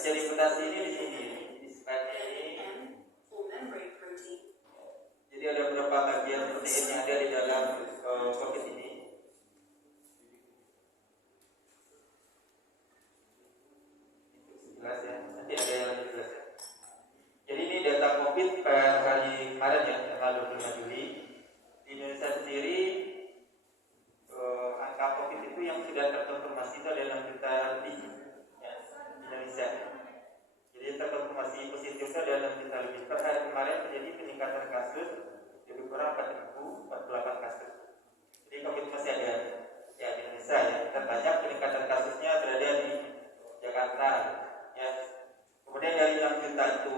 terjadi mutasi ini di sini, di spike ini. Jadi ada beberapa bagian protein yang ada di dalam COVID ini. Jelas ya, nanti ada yang lebih jelas ya. Jadi ini data COVID per hari kemarin ya, tanggal 25 Juli. Di Indonesia sendiri angka COVID itu yang sudah terkonfirmasi itu ada 6 juta lebih ya, di Indonesia. Jadi terkonfirmasi positif itu ada 6 juta lebih. Per hari kemarin terjadi peningkatan kasus lebih kurang 4.048 kasus. Jadi COVID masih ada ya di Indonesia ya. Terbanyak peningkatan kasusnya berada di Jakarta ya. Kemudian dari 6 juta itu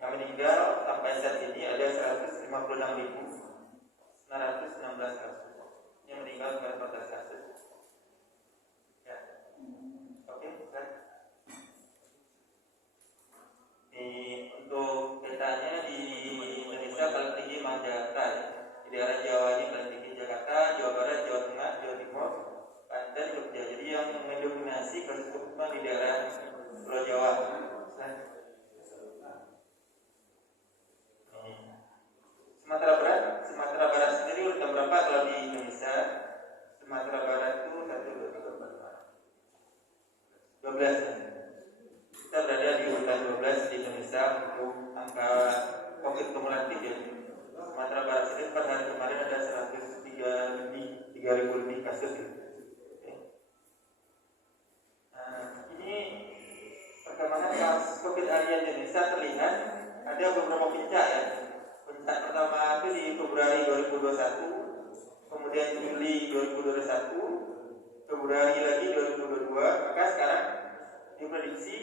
yang meninggal sampai saat ini ada 156.916 kasus. Yang meninggal 14 kasus. Ya. Oke, kan? Untuk petanya di Indonesia paling tinggi Jakarta ya. Di daerah Jawa ini paling tinggi Jakarta, Jawa Barat, Jawa Tengah, Jawa Timur, Banten, Jogja. Jadi yang mendominasi kasus COVID di daerah Pulau Jawa. Sumatera Barat sendiri urutan berapa kalau di Indonesia? Sumatera Barat itu 12 ya. Kita berada di urutan 12 di Indonesia untuk angka COVID kumulatif ya. Sumatera Barat sendiri pada hari kemarin ada 3.000 lebih kasus ya. Ini perkembangan kasus COVID harian Indonesia terlihat ada beberapa puncak ya. Puncak pertama itu di Februari 2021, kemudian Juli 2021, Februari lagi 2022, maka sekarang diprediksi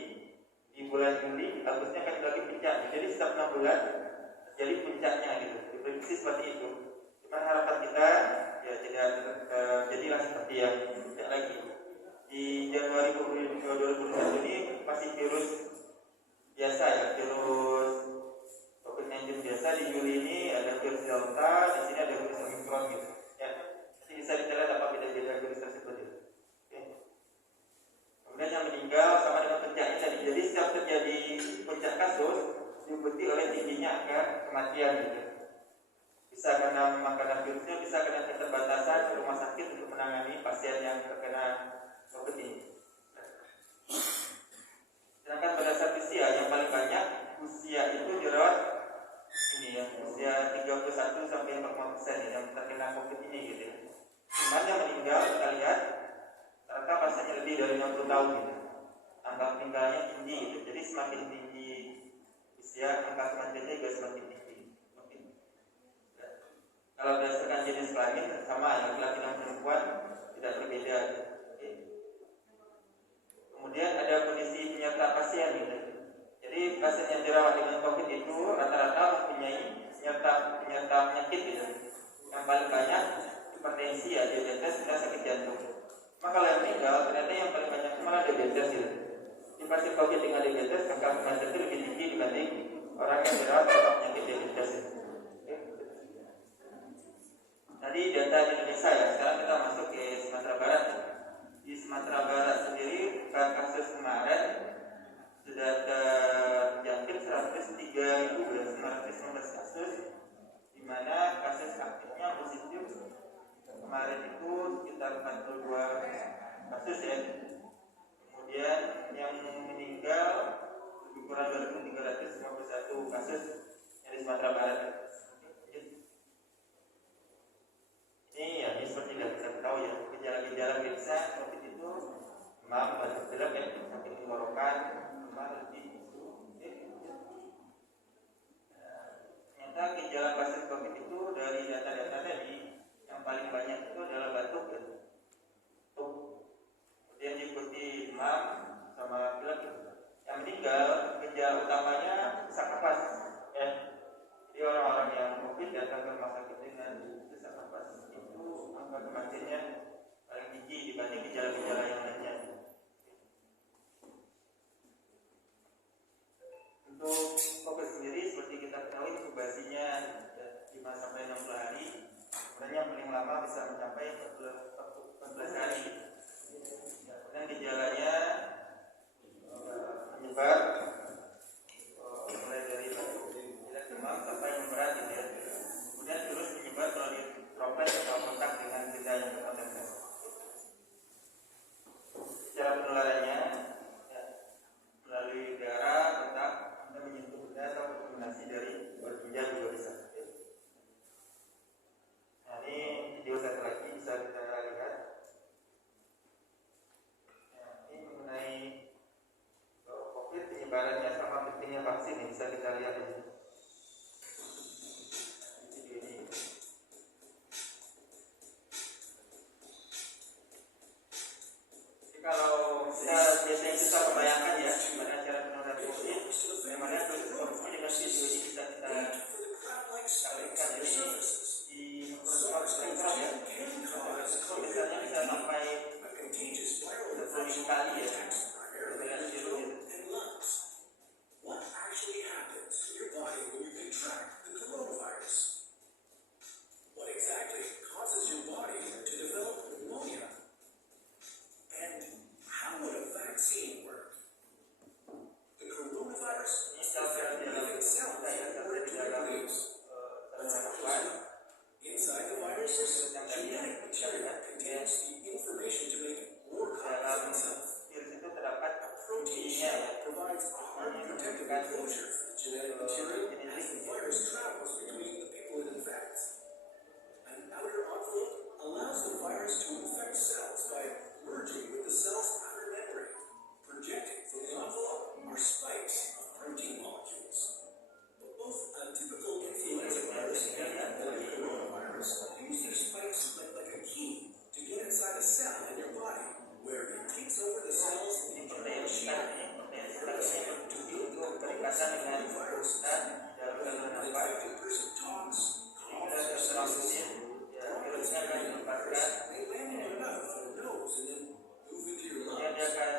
di bulan Juli, Agustusnya akan lagi puncak. Jadi setiap 6 bulan jadi puncaknya gitu. Diprediksi seperti itu. Cuman harapan kita ya jadilah seperti yang puncak lagi. Di Januari 2021 ini masih virus biasa ya, virus COVID-19 biasa. Di Juli ini ada virus Delta, di sini ada virus Omicron gitu. Ya, nanti bisa dilihat apa beda-beda virus tersebut. Ya. Oke. Kemudian yang meninggal sama dengan puncaknya tadi. Jadi setiap terjadi puncak kasus diikuti oleh tingginya angka kematian gitu. Bisa karena makanan virusnya, bisa karena keterbatasan rumah sakit untuk menangani pasien yang terkena COVID ini. Sedangkan pada saat usia yang paling banyak usia itu dirawat ini ya, usia 31 sampai 40% yang terkena COVID ini gitu ya. Cuman yang meninggal kita lihat rata pasalnya lebih dari 60 tahun gitu. Angka meninggalnya tinggi gitu. Jadi semakin tinggi usia, angka kematiannya juga semakin tinggi. Kalau berdasarkan jenis kelamin sama, laki-laki dan perempuan tidak berbeda. Kemudian ada kondisi penyerta pasien gitu. Jadi pasien yang dirawat dengan COVID itu rata-rata mempunyai penyerta penyakit gitu. Yang paling banyak hipertensi ya, diabetes dan sakit jantung. Maka kalau yang meninggal ternyata yang paling banyak malah diabetes gitu. Di pasien COVID dengan diabetes angka kematian itu lebih tinggi dibanding orang yang dirawat dengan penyakit diabetes gitu. Tadi data di Indonesia ya, sekarang kita masuk ke Sumatera Barat. Di Sumatera Barat sendiri kasus kemarin sudah terjangkit 103.919 kasus, di mana kasus aktifnya positif kemarin itu sekitar 42 kasus ya. Kemudian yang meninggal lebih kurang 2.351 kasus yang di Sumatera Barat. Ini seperti yang kita tahu ya, gejala-gejala biasa COVID itu demam, batuk pilek, sakit tenggorokan, demam, letih, ternyata gejala pasien COVID itu dari data-data tadi yang paling banyak itu adalah batuk ya. Kemudian diikuti demam sama pilek. Yang meninggal gejala utamanya sesak napas ya. Jadi orang-orang yang COVID datang ke rumah sakit dengan sesak napas itu angka kematiannya paling tinggi dibanding gejala-gejala yang lainnya. Untuk COVID sendiri seperti kita ketahui inkubasinya 5-60 hari. Sebenarnya paling lama bisa mencapai 14 hari. Kemudian gejalanya menyebar mulai dari tidak demam sampai yang berat gitu ya. Kemudian virus menyebar melalui droplet atau kontak dengan benda yang terkontaminasi. Cara penularannya ya, melalui darah, kontak, Anda menyentuh benda atau kontaminasi dari berpindah juga bisa. Nah, ini video satu lagi bisa kita lihat. Nah, ini mengenai COVID, penyebarannya sama pentingnya vaksin, ini bisa kita lihat di sini. Video ini. Jadi kalau biasanya kita membayangkan ya gimana cara penularan COVID, bagaimana proses korupsi dengan video ini bisa kita sampaikan ini di protokol ya. Misalnya bisa sampai 10 kali ya. What actually happens in your body when you contract the coronavirus? What exactly causes your body to develop pneumonia? And how would a vaccine work? The coronavirus is the living cell where it reproduces. Let's have a closer look. Inside the virus's genetic material contains the information to make more copies of itself. A protein shell provides a hard protective enclosure for the genetic material as the virus travels between the people it infects. An outer envelope allows the virus to infect cells by merging with the cell's outer membrane. Projecting from the envelope are spikes of protein molecules. But both a typical influenza virus and the coronavirus use these spikes like a key to get inside a cell in your body, where it takes over the cells in the machinery to build your berkaitan dengan virus. saluran The nafas. infected person talks, Kita coughs, terserang sneezes. mesin, ya virusnya akan dilepaskan, They land in your mouth or nose and then move into your kemudian dia lungs. akan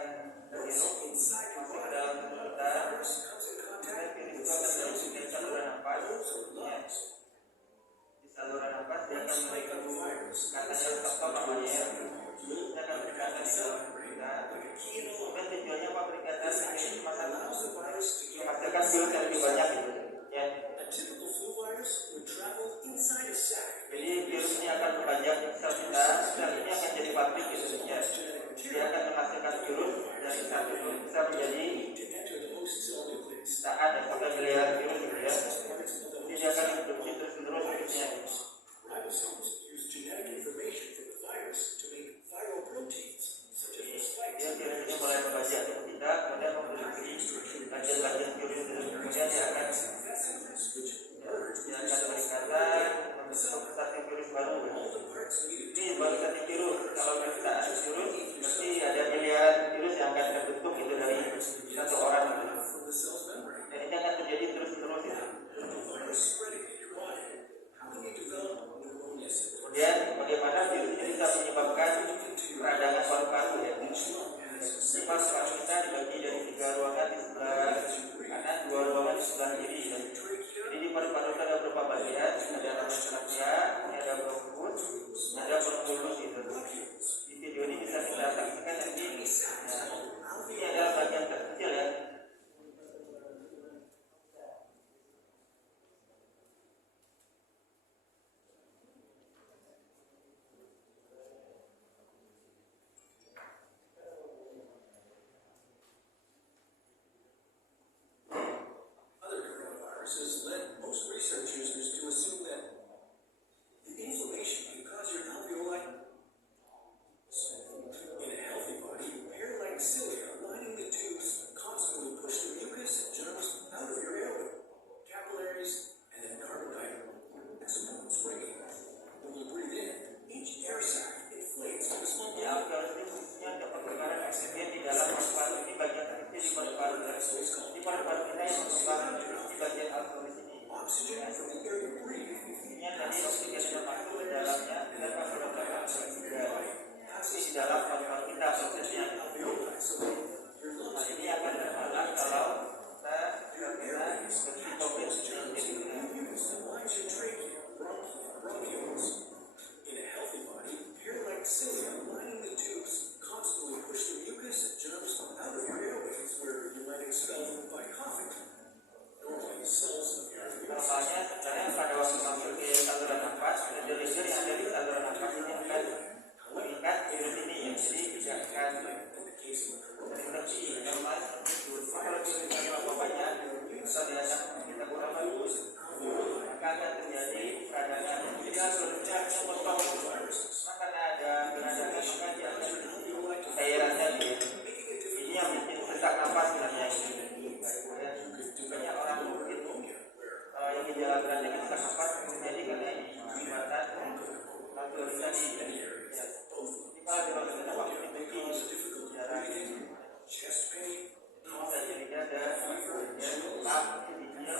terhirup Inside your masuk ke body, dalam tubuh kita. virus comes in Kemudian contact virus with itu akan cells menuju in ke saluran your nafas. nose or Ya, lungs. di saluran nafas dia One akan spike of the virus katanya inserts stop into namanya a ya. second molecule Dia akan berkaitan di cell dalam membrane kita. like a key in a lock. Kemudian tujuannya apa? Berkaitan This dengan action masa allows the virus to get menghasilkan virus yang lebih banyak gitu. Ya, A typical flu virus would travel inside a sac. jadi virus ini akan membajak sel kita. Sel ini akan jadi pabrik gitu ya. Dia akan menghasilkan virus dari satu virus bisa menjadi To enter the host cell nucleus. jutaan dan sampai miliaran virus gitu ya. Jadi dia akan produksi terus-menerus virusnya. Ribosomes use genetic information from the virus to make viral proteins, such as the spikes. Dia virus ini mulai membajak tubuh kita, kemudian memproduksi bagian-bagian virus itu. Kemudian dia akan berikatan membentuk satu virus baru. Ini baru satu virus. Kalau kita ada virus, berarti ada miliaran virus yang akan terbentuk itu dari satu beratnya ketika kapan terjadi karena jembatan langsung tadi ya. Jadi kalau kita waktu itu jarak chest pain, bisa jadi ada ya lap jadinya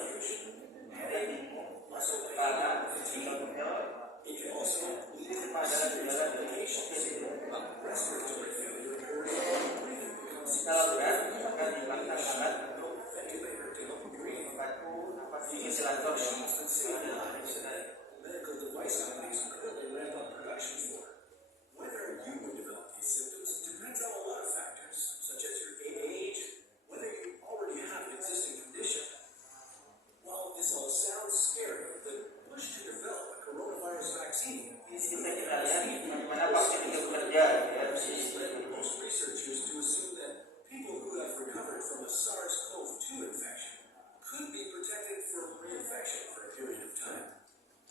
ada bingung masuk kepala it can also ini semua adalah gejala dari respiratory failure. kalau berat maka dipasang alat untuk Ventilator to help breathe. membantu napas ventilator yang Medical device companies currently ramp up production for. Whether you will develop these symptoms depends on a lot of factors, such as your age, whether you already have an existing condition. While this all sounds scary, the push to develop a coronavirus vaccine is kita lihat bagaimana vaksin itu bekerja ya. most researchers to assume that people who have recovered from a SARS-CoV-2 infection could be protected from reinfection for a period of time.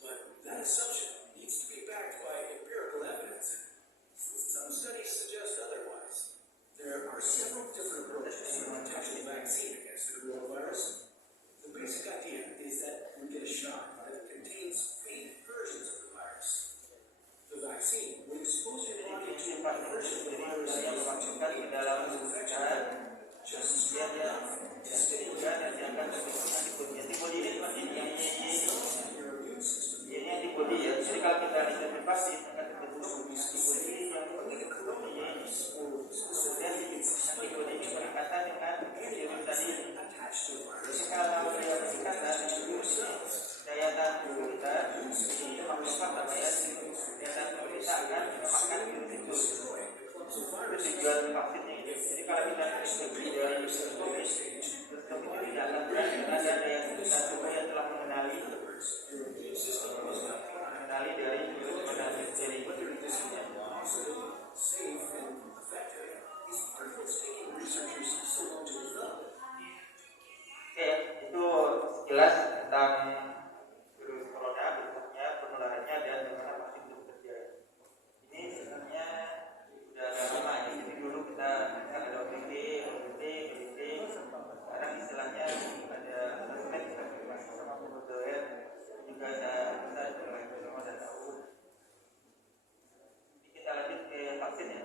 But that assumption needs to be backed by empirical evidence. Some studies suggest otherwise. There are several different approaches to a potential vaccine against the coronavirus. The basic idea is that we get a shot that contains fake versions of the virus. The vaccine will expose your body to a version of the virus Yang dimasukkan ke dalam tubuh just dia dia sehingga nanti akan terbentuk antibodi. Antibodi ini seperti your immune system. ini antibodi ya. Jadi kalau kita disuntik vaksin akan terbentuk antibodi yang kemudian antibodi ini berkaitan dengan virus tadi. Attached to the virus. Jadi kalau dia berkaitan virus daya tahan tubuh kita ini maksudnya namanya daya tahan tubuh kita akan memakan virus itu. Itu tujuan vaksinnya ini. Jadi kalau kita terinfeksi dari virus COVID, virus COVID itu tidak akan berat karena ada daya tahan tubuh yang telah mengenali dari virus mengenali jadi Safe and effective. Is part of what's taking researchers so long to develop. Oke, itu sekilas tentang virus corona, bentuknya, penularannya, dan bagaimana vaksin itu bekerja. Ini sebenarnya sudah agak lama ya. Jadi dulu kita ada OPT, sekarang istilahnya ada suspek, sama pembunuhan, juga ada semua sudah tahu. Jadi kita lanjut ke vaksin ya.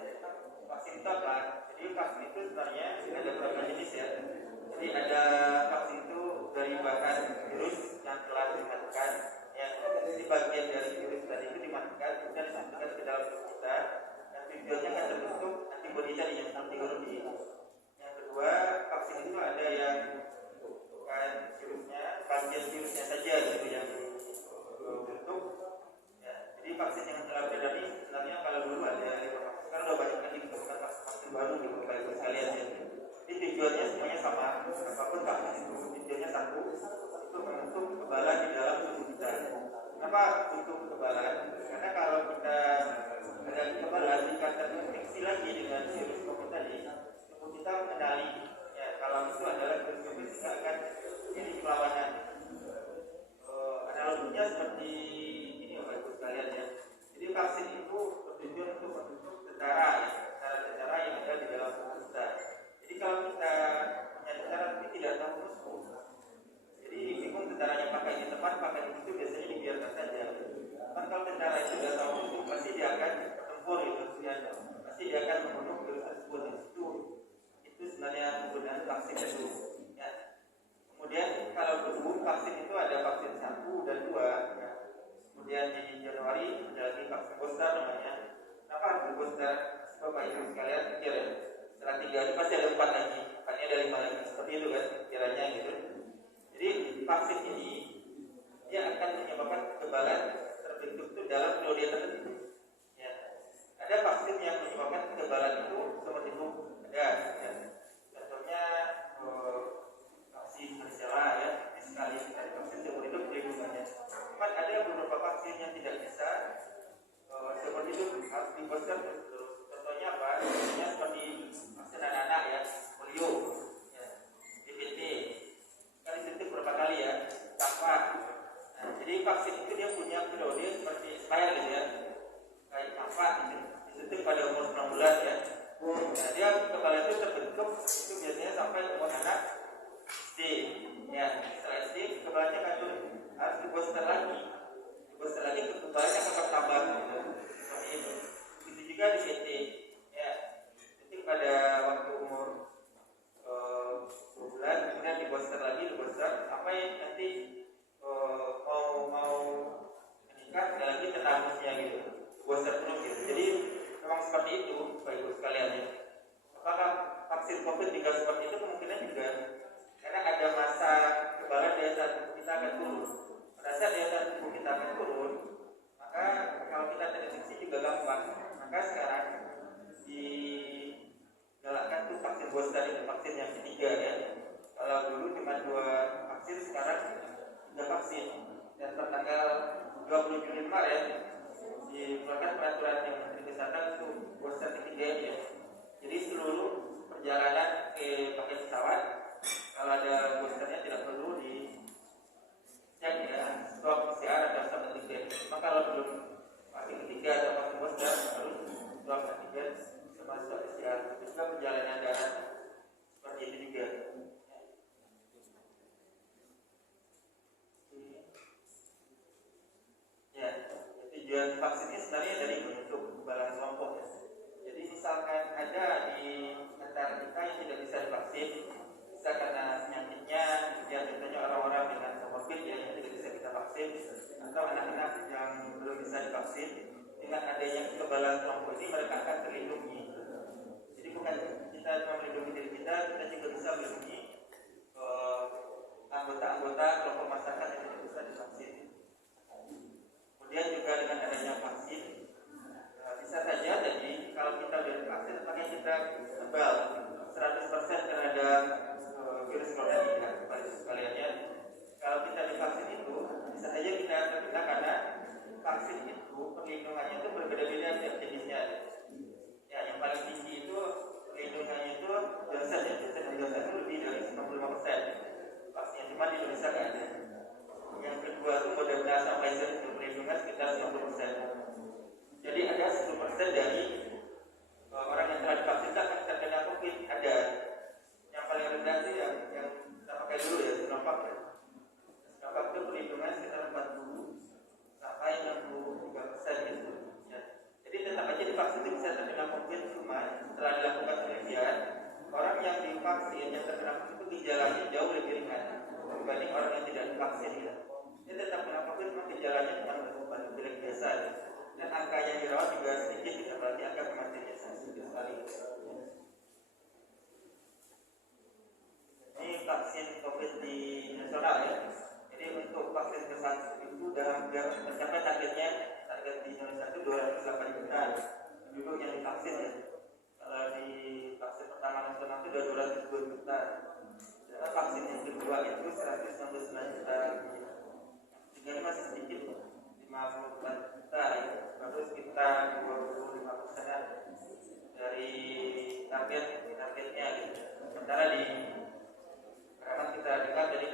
Vaksin itu apa? Jadi vaksin itu sebenarnya ada beberapa jenis ya. Jadi ada vaksin itu dari bahan virus yang telah dimatikan, yang di bagian dari virus tadi itu dimatikan, kemudian dimasukkan ke dalam tubuh kita, dan tujuannya akan terbentuk antibodi tadi yang seperti tadi. Yang kedua, vaksin itu ada yang bukan virusnya, bagian virusnya saja gitu yang dibentuk. Ya, jadi vaksin yang telah beredar ini sebenarnya kalau dulu ada 5 vaksin, sekarang udah banyak lagi ditemukan vaksin baru gitu, kayak sekalian ya. Jadi tujuannya semuanya sama, apapun vaksin itu tujuannya satu, itu membentuk kekebalan di dalam tubuh kita. Kenapa untuk kekebalan? Karena kalau kita ada kekebalan, jika terinfeksi lagi dengan virus COVID tadi, tubuh kita mengenali ya kalau itu adalah virus COVID, kita akan jadi perlawanan. Analoginya seperti ini Bapak Ibu sekalian ya. Jadi vaksin itu bertujuan untuk membentuk tentara ya, tentara yang ada di dalam tubuh kita. Jadi kalau kita punya tentara tapi tidak tahu musuh, jadi bingung tentaranya pakai di tempat, pakai di situ, biasanya dibiarkan saja. Kan kalau tentara itu sudah tahu musuh, pasti dia akan bertempur itu ya, pasti dia akan membunuh virus tersebut. Itu sebenarnya penggunaan vaksin itu. Ya. Kemudian kalau dulu vaksin itu ada vaksin 1 dan 2 ya. Kemudian di Januari ada lagi vaksin booster namanya. Kenapa vaksin booster? Bapak Ibu sekalian pikir ya. Setelah 3 itu pasti ada 4 lagi, makanya ada 5 lagi, seperti itu kan kiranya gitu. Jadi vaksin ini dia akan menyebabkan kekebalan terbentuk itu dalam periode tertentu. Ya. Ada vaksin yang menyebabkan kekebalan itu seperti itu ada. Ya. Contohnya vaksin varicella ya, sekali vaksin seperti itu perlindungannya. Cuman ada beberapa vaksin yang tidak bisa seperti itu harus di booster terus. Contohnya apa? Contohnya seperti vaksin anak-anak ya, polio, ya, DPT, kan disuntik berapa kali ya, campak. Nah, jadi vaksin itu dia punya periode seperti expire gitu ya, kayak campak disuntik pada umur 9 bulan ya. Nah, dia kekebalan itu terbentuk itu biasanya sampai umur anak SD, ya. Setelah SD kekebalannya kan turun, harus di booster penuh gitu. Jadi memang seperti itu Bapak Ibu sekalian ya. Apakah vaksin COVID juga seperti itu? Kemungkinan juga, karena ada masa kekebalan daya tahan tubuh kita akan turun. Pada saat daya tahan tubuh kita akan turun, maka kalau kita terinfeksi juga gampang. Maka sekarang digalakkan tuh vaksin booster itu, vaksin yang ketiga ya. Kalau dulu cuma 2 vaksin, sekarang 3 vaksin. Dan tertanggal 20 Juli kemarin dikeluarkan peraturan yang Menteri Kesehatan untuk booster ketiga ini ya. Jadi seluruh perjalanan pakai pesawat, kalau ada boosternya tidak perlu dicek ya, swab PCR atau swab antigen. Cuma kalau belum vaksin ketiga atau vaksin booster harus swab antigen sama swab PCR. Juga perjalanan darat seperti itu juga. Ya, tujuan vaksin ini sebenarnya dari bentuk kekebalan kelompok ya. Jadi misalkan ada di antara kita yang tidak bisa divaksin, bisa karena penyakitnya, ya contohnya orang-orang dengan comorbid yang tidak bisa kita vaksin, atau anak-anak yang belum bisa divaksin, dengan adanya kekebalan kelompok ini mereka akan terlindungi. Jadi bukan kita cuma melindungi diri kita juga bisa melindungi anggota-anggota kelompok masyarakat yang tidak bisa divaksin. Kemudian juga dengan adanya vaksin, bisa saja jadi kalau kita sudah divaksin, apakah kita kebal 100% terhadap virus corona ini kan, sekaliannya. Kalau kita divaksin itu, bisa saja kita terkena karena vaksin itu perlindungannya itu berbeda-beda setiap jenisnya. Ya, yang paling tinggi itu perlindungannya itu Johnson ya, Johnson itu lebih dari 95%. Vaksinnya cuma di Indonesia nggak ada. Yang kedua itu Moderna sama Pfizer itu perlindungan sekitar 90%. Jadi ada 10% dari orang yang telah divaksin akan terkena COVID. Ada yang paling rendah sih yang kita pakai dulu ya, Sinovac ya. Sinovac itu perlindungan sekitar 40 sampai 63% gitu. Ya. Jadi tetap aja divaksin itu bisa terkena COVID, cuma setelah dilakukan penelitian, orang yang divaksin yang terkena COVID itu gejalanya jauh lebih ringan dibanding orang yang tidak divaksin ya. Dia tetap kena COVID, cuma gejalanya cuma batuk-batuk biasa ya. Dan angka yang dirawat juga sedikit, tidak berarti angka kematiannya sedikit sekali. Ini vaksin COVID di nasional ya. Jadi untuk vaksin ke-1 itu sudah hampir mencapai targetnya. Target di Indonesia itu 208 juta penduduk yang divaksin ya. Kalau di vaksin pertama nasional itu sudah 202 juta. Dan vaksin yang kedua itu 169 juta. Sehingga ini masih sedikit, 54 juta ya. Baru sekitar 25% dari targetnya gitu. Sementara di karena kita dengar dari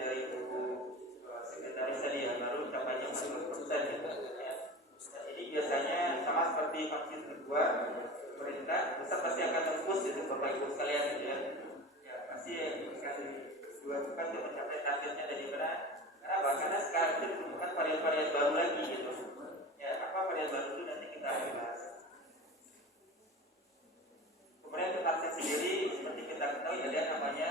sekretaris tadi ya, baru capainya 40% gitu ya. Dan ini biasanya sama seperti vaksin kedua, pemerintah besar pasti akan tembus gitu Bapak Ibu sekalian gitu ya. Ya pasti vaksin kedua itu kan untuk mencapai targetnya dari mana? Karena sekarang itu ditemukan varian-varian baru lagi gitu. Ya, apa varian baru itu nanti kita bahas. Kemudian untuk vaksin sendiri seperti kita ketahui ada namanya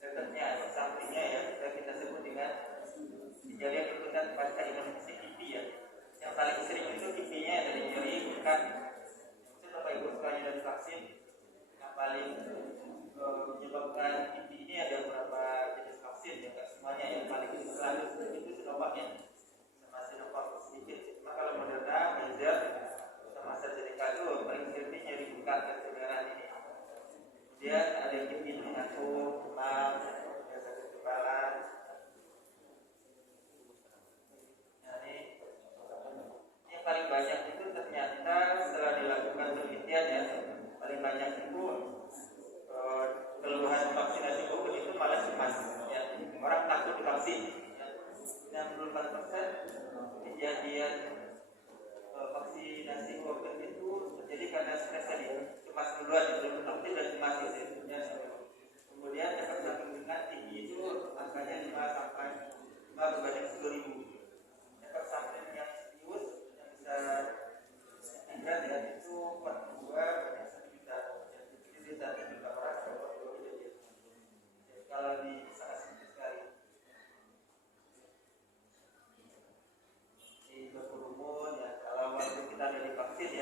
resetnya, sampingnya ya, kita sebut dengan kejadian ikutan pasca imunisasi KIPI ya. Yang paling sering itu KIPI-nya dari nyeri bukan. Maksud Bapak Ibu sekalian dari vaksin yang paling menyebabkan KIPI ini ada beberapa jenis vaksin ya, nggak semuanya. Yang paling selalu itu Sinovac ya, sama Sinovac sedikit. Cuma kalau Moderna, Pfizer sama AstraZeneca itu paling sering nyeri bukan dan kedengaran ini. Kemudian ada KIPI mengatur demam, sakit kepala. Nah, ini yang paling banyak itu ternyata setelah dilakukan penelitian ya, paling banyak itu keluhan vaksinasi COVID itu malah cemas ya. Orang takut divaksin ya. 64% kejadian vaksinasi COVID itu terjadi karena stres tadi, cemas duluan itu, takut dan cemas gitu ya. Kemudian efek samping ringan tinggi itu angkanya 5 sampai 5 berbanding 10.000. Efek samping yang serius yang bisa tingkat ya itu 42 banding 1 juta. Jadi 1 juta orang ada 42 kejadian. Jadi kalau di sangat sedikit sekali. Di berkerumun ya, kalau waktu kita ada divaksin ya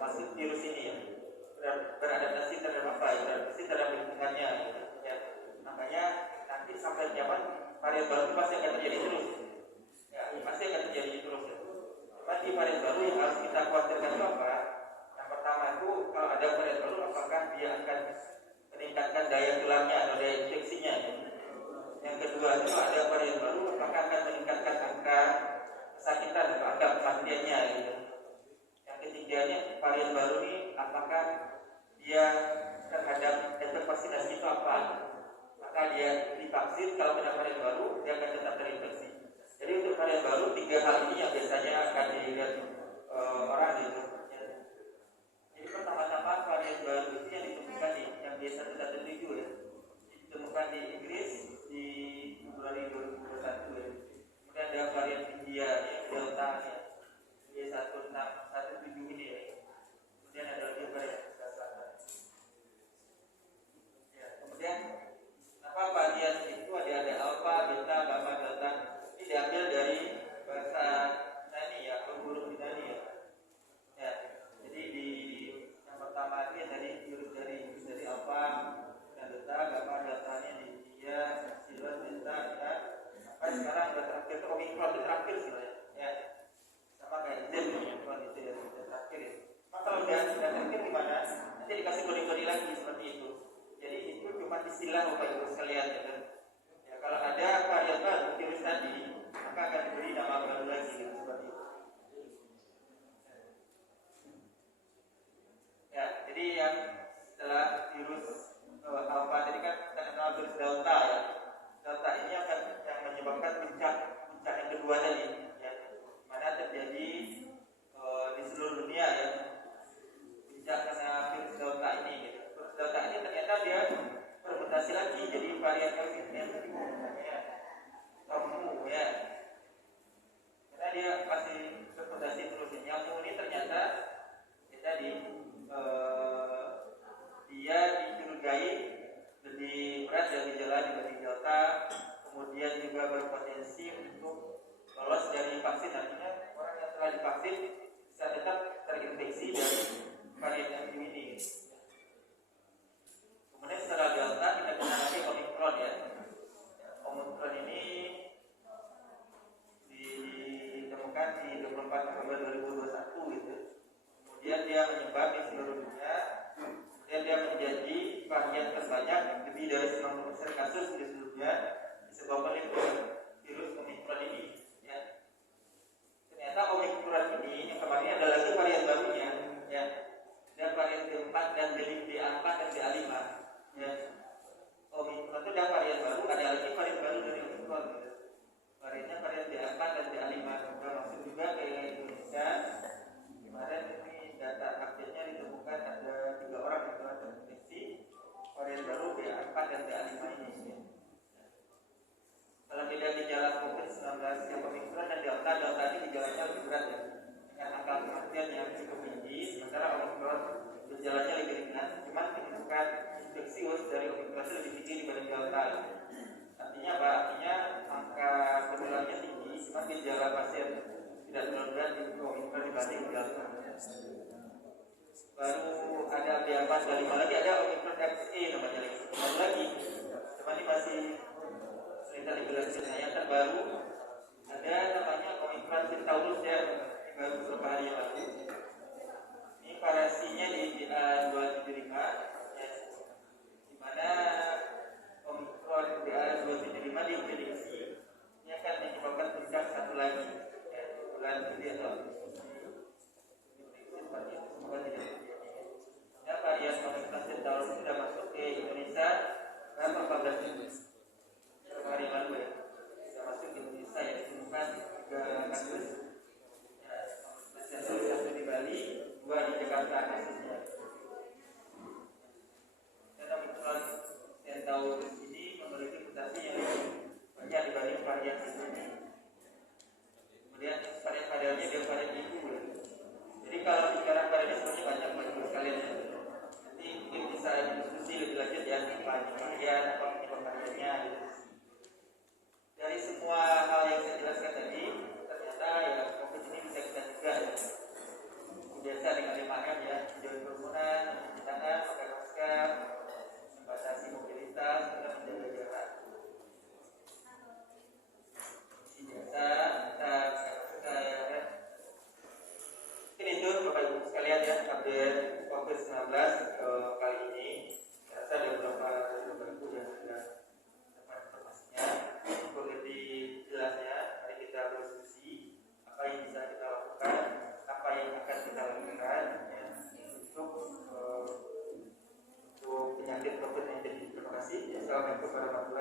termasuk virus ini ya, beradaptasi terhadap apa ya, beradaptasi terhadap lingkungannya gitu, ya. Makanya nanti sampai zaman varian baru pasti akan terjadi terus ya, pasti akan terjadi terus ya. Cuma di varian baru yang harus kita khawatirkan itu apa? Yang pertama itu kalau ada varian baru apakah dia akan meningkatkan daya tulangnya atau daya infeksinya ya. Yang kedua itu ada varian baru apakah akan meningkatkan angka kesakitan atau angka kematiannya gitu. Yang ketiganya varian baru ini apakah dia terhadap efek vaksinasi itu apa? Maka dia divaksin, kalau kena varian baru dia akan tetap terinfeksi. Jadi untuk varian baru 3 hal ini yang biasanya akan dilihat orang gitu. Ya. Jadi pertama-tama varian baru itu yang ditemukan yang biasa sudah tertuju ya, ditemukan di Inggris di Februari 2021 ya. Kemudian ada varian India ya, Delta ya, B1617 ini ya. Kemudian ada lagi varian Afrika Selatan. Ya, kemudian apa varian itu ada alpha, beta, gamma, delta. Ini diambil dari bahasa Yunani ya, atau huruf Yunani ya. Ya, jadi di yang pertama ini dari virus dari alpha, dan delta, gamma, deltanya di India, epsilon, beta, ya. Sampai sekarang sudah terakhir itu omikron itu terakhir sebenarnya. Ya, sama kayak Z omikron itu ya sudah terakhir ya. Maka kalau sudah terakhir gimana? Nanti dikasih kode-kode lagi seperti itu. Jadi itu cuma istilah Bapak Ibu sekalian ya kan. Ya, kalau ada varian baru virus tadi, maka akan diberi nama baru lagi gitu, seperti itu. Ya, jadi yang setelah virus alpha tadi kan kita kenal virus delta ya. Delta ini akan yang menyebabkan puncak yang kedua tadi ya, mana terjadi di seluruh dunia ya, puncak karena virus delta ini gitu. Virus delta ini ternyata dia bermutasi lagi jadi varian yang ya, mu ya, karena dia masih bermutasi terus. Yang mu ini ternyata ya tadi dia dicurigai lebih berat dari gejala dibanding delta, kemudian juga berpotensi untuk lolos dari vaksin. Artinya orang yang telah divaksin bisa tetap terinfeksi dari varian yang ini. Kemudian setelah delta kita kenal lagi omikron ya. Omikron ini ditemukan di 24 November 2021 gitu. Kemudian dia menyebar di seluruh dunia. Kemudian dia menjadi varian terbanyak, lebih dari 90% kasus di seluruh dunia disebabkan oleh virus omikron ini ya. Ternyata omikron ini yang kemarin ada lagi varian barunya ya. Ada varian B4 dan BA4 dan BA5 ya. Omikron itu ada varian baru, ada lagi varian baru dari omikron gitu. Variannya varian BA4 dan BA5 juga masuk juga ke Indonesia. Kemarin ini data update-nya ditemukan ada 3 orang yang telah terinfeksi varian baru BA4 dan BA5 ini ya. Kalau beda gejala COVID-19 yang omikron dan delta ini gejalanya lebih berat ya, dengan angka kematian yang cukup tinggi, sementara omikron gejalanya lebih ringan, cuma ditemukan infeksius dari omikron itu lebih tinggi dibanding delta. Artinya apa? Artinya angka penularannya tinggi, cuma gejala pasien tidak terlalu berat di omikron dibanding delta. Baru ada BA4 dan 5 lagi, ada omikron XE namanya lagi. Cuma ini masih cerita dijelaskan. Yang terbaru ada namanya omikron Centaurus ya, baru beberapa hari yang lalu. Ini variasinya di BA275 ya, di mana omikron BA275 diprediksi ini akan menyebabkan puncak satu lagi ya, bulan Juli atau Agustus. Seperti itu, semoga tidak terjadi. Ya, varian omikron Centaurus sudah masuk ke Indonesia tanggal 14 Juli. Hari lalu ya, sudah masuk ke Indonesia ya, ditemukan 3 kasus ya, satu di Bali, 2 di Jakarta kasusnya. Dan omikron Centaurus ini memiliki mutasi yang lebih banyak dibanding varian sebelumnya. Kemudian varian-variannya dia varian ibu ya. Jadi kalau bicara varian sebenarnya banyak banget sekalian ya. Nanti mungkin bisa diskusi lebih lanjut ya, varian apa penyebab varian. Assalamualaikum warahmatullahi